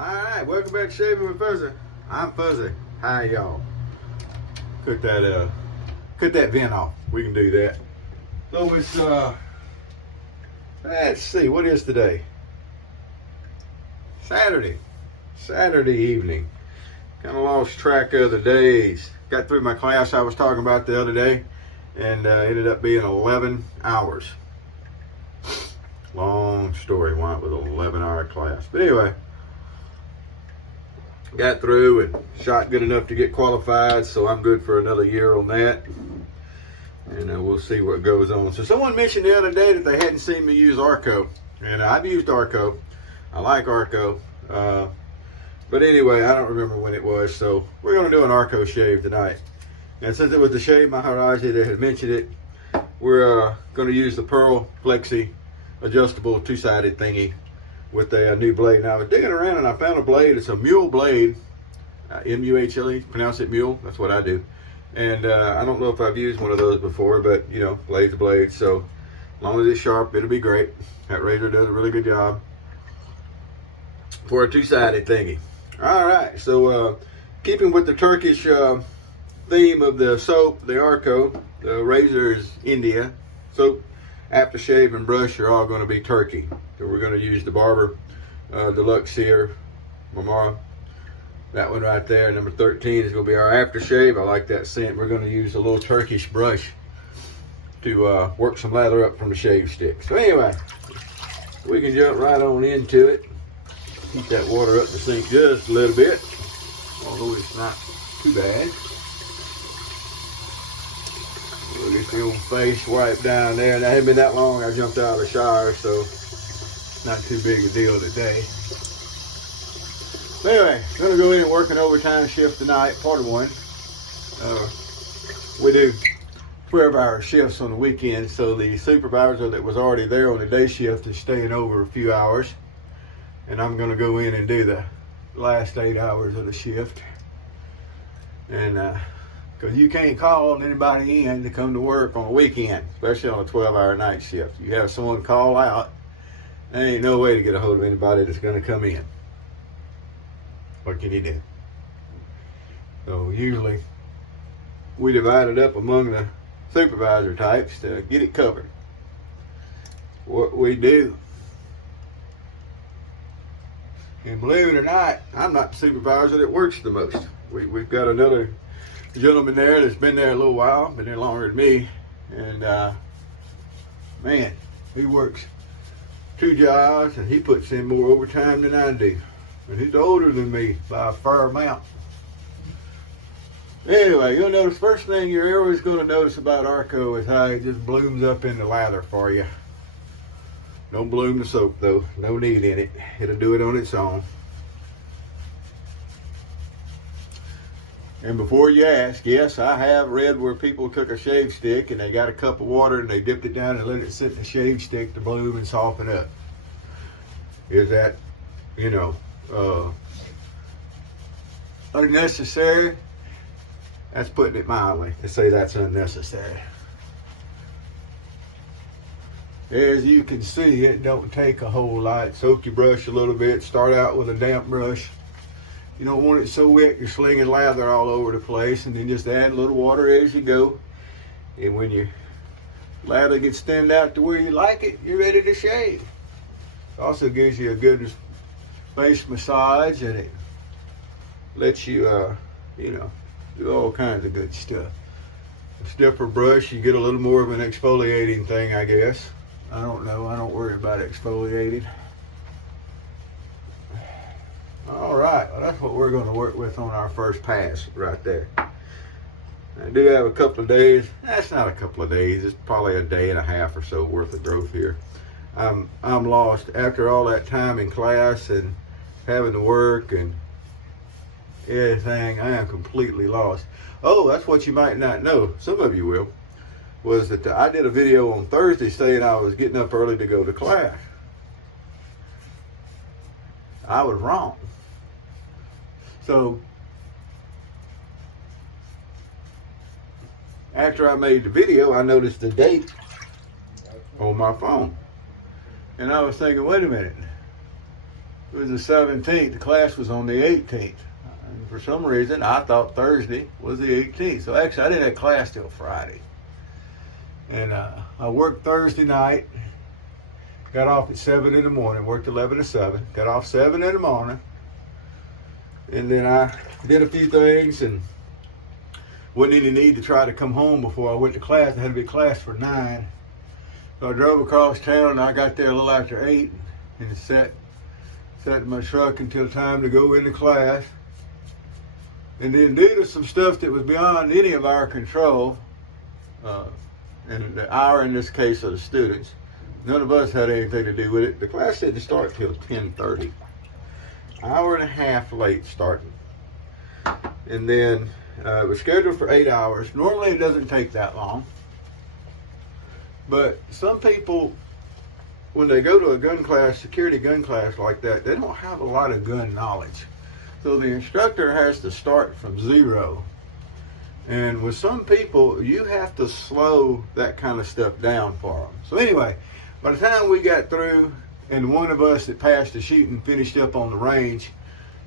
Alright, welcome back to Shaving with Fuzzy. I'm Fuzzy. Hi y'all. Cut that vent off. We can do that. So it's let's see, what is today? Saturday evening. Kind of lost track of the days. Got through my class I was talking about the other day, and ended up being 11 hours. Long story why it was an 11-hour class. But anyway, got through and shot good enough to get qualified, so I'm good for another year on that. And we'll see what goes on. So someone mentioned the other day that they hadn't seen me use ARKO. And I've used ARKO. I like ARKO. But anyway, I don't remember when it was. So we're going to do an ARKO shave tonight. And since it was the Shave Maharaji that had mentioned it, we're going to use the Pearl Flexi adjustable two-sided thingy with a new blade. Now I was digging around and I found a blade. It's a mule blade, M-U-H-L-E, pronounce it mule, that's what I do. And I don't know if I've used one of those before, but you know, blade's a blade, so as long as it's sharp, it'll be great. That razor does a really good job for a two-sided thingy. All right, so keeping with the Turkish theme of the soap, the ARKO, the razor is India. Soap, aftershave, and brush are all going to be Turkey. So we're going to use the Barber Deluxe Sear Marmara. That one right there, number 13, is going to be our aftershave. I like that scent. We're going to use a little Turkish brush to work some lather up from the shave stick. So anyway, we can jump right on into it. Keep that water up the sink just a little bit, although it's not too bad. We'll get the old face wipe down there. And it hadn't been that long I jumped out of the shower, so not too big a deal today. But anyway, gonna go in and work an overtime shift tonight, part of one. We do 12-hour shifts on the weekend, so the supervisor that was already there on the day shift is staying over a few hours. And I'm gonna go in and do the last 8 hours of the shift. And because you can't call anybody in to come to work on a weekend, especially on a 12-hour night shift. You have someone call out, there ain't no way to get a hold of anybody that's gonna come in. What can you do? So usually we divide it up among the supervisor types to get it covered. What we do. And believe it or not, I'm not the supervisor that works the most. We've got another gentleman there that's been there a little while, been there longer than me. And man, he works 2 jobs and he puts in more overtime than I do. And he's older than me by a fair amount. Anyway, you'll notice first thing you're always going to notice about ARKO is how it just blooms up in the lather for you. Don't bloom the soap though, no need in it. It'll do it on its own. And before you ask, yes, I have read where people took a shave stick and they got a cup of water and they dipped it down and let it sit in the shave stick to bloom and soften up. Is that, you know, unnecessary? That's putting it mildly to say that's unnecessary. As you can see, it don't take a whole lot. Soak your brush a little bit. Start out with a damp brush. You don't want it so wet you're slinging lather all over the place, and then just add a little water as you go. And when your lather gets thinned out to where you like it, you're ready to shave. It also gives you a good face massage, and it lets you, you know, do all kinds of good stuff. A stiffer brush, you get a little more of an exfoliating thing, I guess. I don't know. I don't worry about exfoliating. All right, well, that's what we're going to work with on our first pass right there. I do have a couple of days. That's not a couple of days. It's probably a day and a half or so worth of growth here. I'm lost after all that time in class and having to work and everything. I am completely lost. Oh, that's what you might not know. Some of you will. Was that I did a video on Thursday saying I was getting up early to go to class. I was wrong. So after I made the video, I noticed the date on my phone. And I was thinking, wait a minute. It was the 17th. The class was on the 18th. And for some reason, I thought Thursday was the 18th. So actually, I didn't have class till Friday. And I worked Thursday night. Got off at 7 in the morning. Worked 11 to 7. Got off 7 in the morning. And then I did a few things and wasn't any need to try to come home before I went to class. I had to be at class for 9. So I drove across town and I got there a little after 8 and sat in my truck until time to go into class. And then due to some stuff that was beyond any of our control, and our, in this case, of the students, none of us had anything to do with it. The class didn't start till 10:30. Hour and a half late starting. And then it was scheduled for 8 hours. Normally it doesn't take that long. But some people, when they go to a gun class, security gun class like that, they don't have a lot of gun knowledge. So the instructor has to start from zero. And with some people, you have to slow that kind of stuff down for them. So anyway, by the time we got through, and one of us that passed the shooting finished up on the range,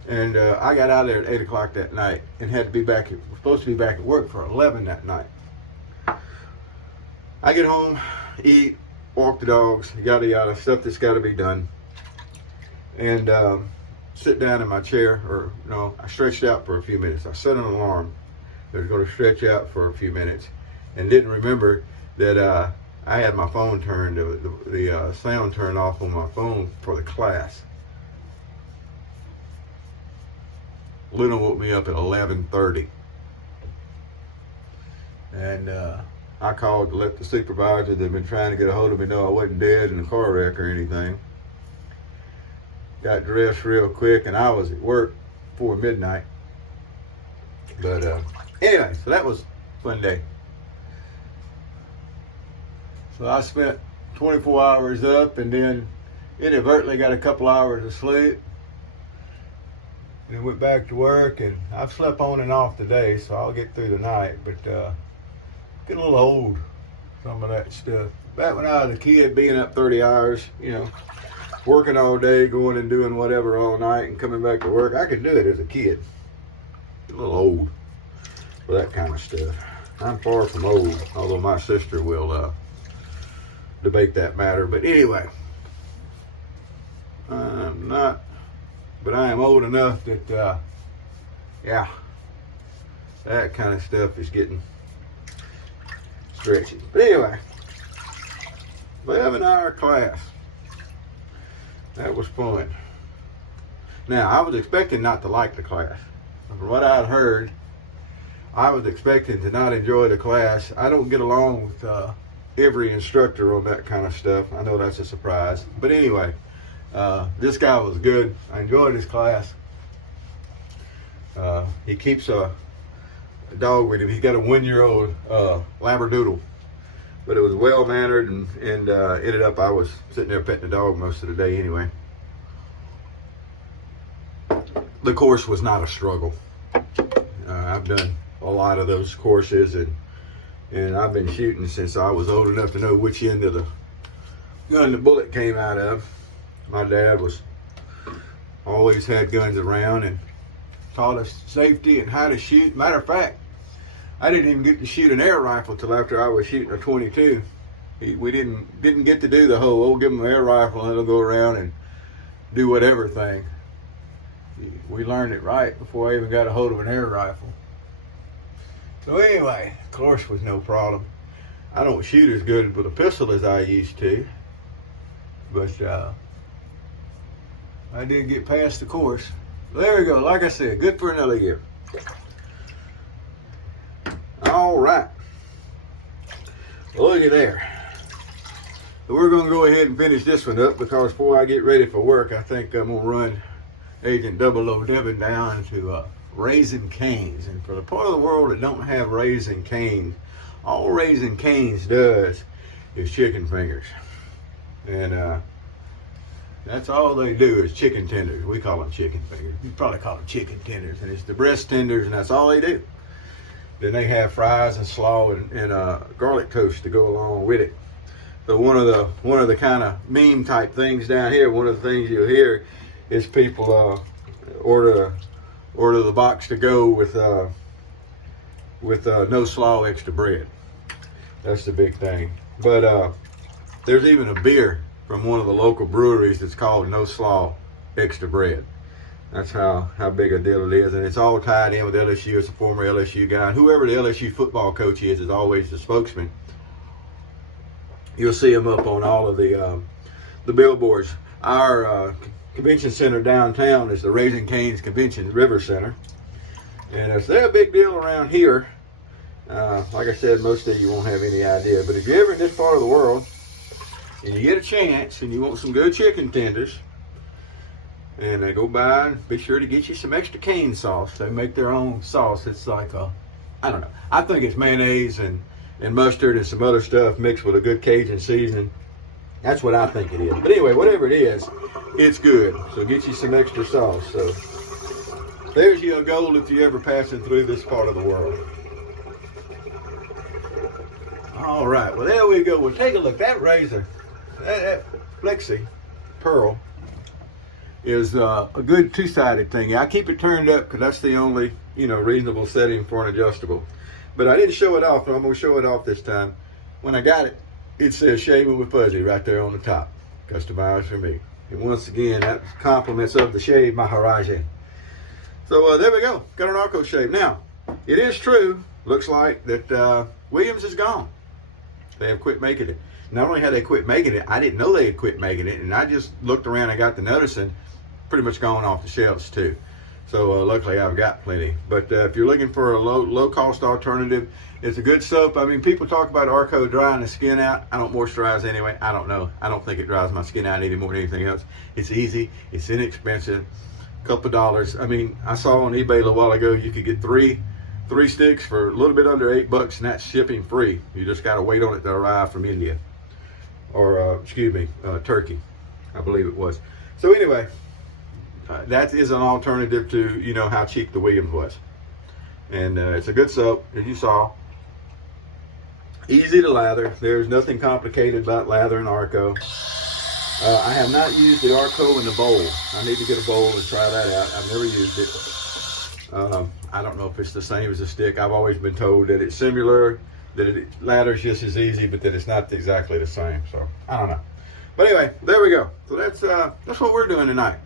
and I got out of there at 8 o'clock that night and had to be back, we're supposed to be back at work for 11 that night. I get home, eat, walk the dogs, yada yada, stuff that's got to be done. And sit down in my chair, or no, I stretched out for a few minutes. I set an alarm that was going to stretch out for a few minutes and didn't remember that I had my phone turned, the sound turned off on my phone for the class. Luna woke me up at 11:30. And I called to let the supervisor that had been trying to get a hold of me know I wasn't dead in a car wreck or anything. Got dressed real quick, and I was at work before midnight. But anyway, so that was a fun day. So I spent 24 hours up and then inadvertently got a couple hours of sleep. And then went back to work, and I've slept on and off today, so I'll get through the night. But getting a little old, some of that stuff. Back when I was a kid, being up 30 hours, you know, working all day, going and doing whatever all night and coming back to work, I could do it as a kid. A little old for that kind of stuff. I'm far from old, although my sister will debate that matter. But anyway, I'm not, but I am old enough that, yeah, that kind of stuff is getting stretchy. But anyway, 11-hour class. That was fun. Now, I was expecting not to like the class. From what I'd heard, I was expecting to not enjoy the class. I don't get along with every instructor on that kind of stuff. I know that's a surprise. But anyway, this guy was good. I enjoyed his class. He keeps a dog with him. He's got a 1-year-old Labradoodle. But it was well-mannered, and ended up I was sitting there petting the dog most of the day anyway. The course was not a struggle. I've done a lot of those courses, and I've been shooting since I was old enough to know which end of the gun the bullet came out of. My dad always had guns around and taught us safety and how to shoot. Matter of fact, I didn't even get to shoot an air rifle till after I was shooting a 22. We didn't get to do the whole, oh, give them an air rifle and it'll go around and do whatever thing. We learned it right before I even got a hold of an air rifle. So anyway, of course, was no problem. I don't shoot as good with a pistol as I used to, but I did get past the course. There we go. Like I said, good for another year. All right. Looky there. So we're going to go ahead and finish this one up, because before I get ready for work, I think I'm going to run Agent 00 Devin down to Raising Cane's. And for the part of the world that don't have Raising Cane's, all Raising Cane's does is chicken fingers. And that's all they do is chicken tenders. We call them chicken fingers. You probably call them chicken tenders. And it's the breast tenders, and that's all they do. Then they have fries and slaw and garlic toast to go along with it. So one of the kind of meme type things down here, one of the things you'll hear is people order the box to go with no slaw extra bread. That's the big thing. But there's even a beer from one of the local breweries that's called No Slaw Extra Bread. That's how big a deal it is, and it's all tied in with LSU. It's a former LSU guy, and whoever the LSU football coach is always the spokesman. You'll see him up on all of the billboards. Our convention center downtown is the Raising Cane's Convention River Center, and they're a big deal around here. Like I said, most of you won't have any idea, but if you're ever in this part of the world and you get a chance and you want some good chicken tenders, and go by and be sure to get you some extra cane sauce. They make their own sauce. It's like I don't know. I think it's mayonnaise and mustard and some other stuff mixed with a good Cajun seasoning. That's what I think it is. But anyway, whatever it is, it's good. So get you some extra sauce. So there's your goal if you're ever passing through this part of the world. All right. Well, there we go. Well, take a look. That razor, that Flexi Pearl, is a good two-sided thing. I keep it turned up because that's the only, reasonable setting for an adjustable. But I didn't show it off, but I'm going to show it off this time. When I got it, it says shaving with Fuzzy right there on the top. Customized for me. And once again, that's compliments of the shave Maharaja. So there we go. Got an ARKO shave. Now, it is true, looks like, that Williams is gone. They have quit making it. Not only had they quit making it, I didn't know they had quit making it, and I just looked around and got to noticing pretty much gone off the shelves too. So luckily I've got plenty. But if you're looking for a low cost alternative, it's a good soap. I mean, people talk about ARKO drying the skin out. I don't moisturize anyway. I don't know. I don't think it dries my skin out any more than anything else. It's easy. It's inexpensive. A couple of dollars. I mean, I saw on eBay a little while ago you could get three sticks for a little bit under $8, and that's shipping free. You just got to wait on it to arrive from India, or Turkey, I believe it was. So anyway, that is an alternative to how cheap the Williams was, and it's a good soap, as you saw. Easy to lather. There's nothing complicated about lathering ARKO. I have not used the ARKO in the bowl. I need to get a bowl and try that out. I've never used it. I don't know if it's the same as a stick. I've always been told that it's similar, that it lathers just as easy, but that it's not exactly the same. So I don't know. But anyway, there we go. So that's what we're doing tonight.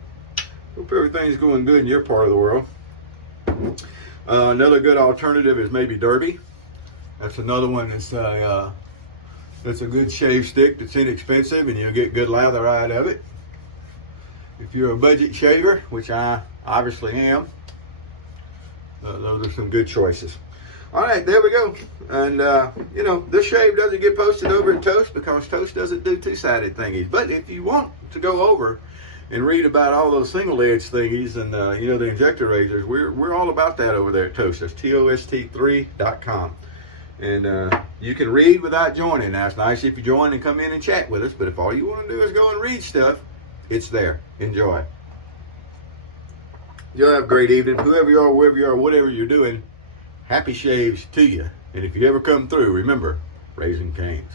Hope everything's going good in your part of the world. Another good alternative is maybe Derby. That's another one that's a good shave stick that's inexpensive, and you'll get good lather out of it. If you're a budget shaver, which I obviously am, those are some good choices. All right, there we go. And, this shave doesn't get posted over at Toast because Toast doesn't do two-sided thingies. But if you want to go over and read about all those single-edge thingies and, the injector razors, we're all about that over there at Toast. That's TOST3.com. And you can read without joining. Now, it's nice if you join and come in and chat with us, but if all you want to do is go and read stuff, it's there. Enjoy. You'll have a great evening. Whoever you are, wherever you are, whatever you're doing, happy shaves to you. And if you ever come through, remember, Raising Cane's.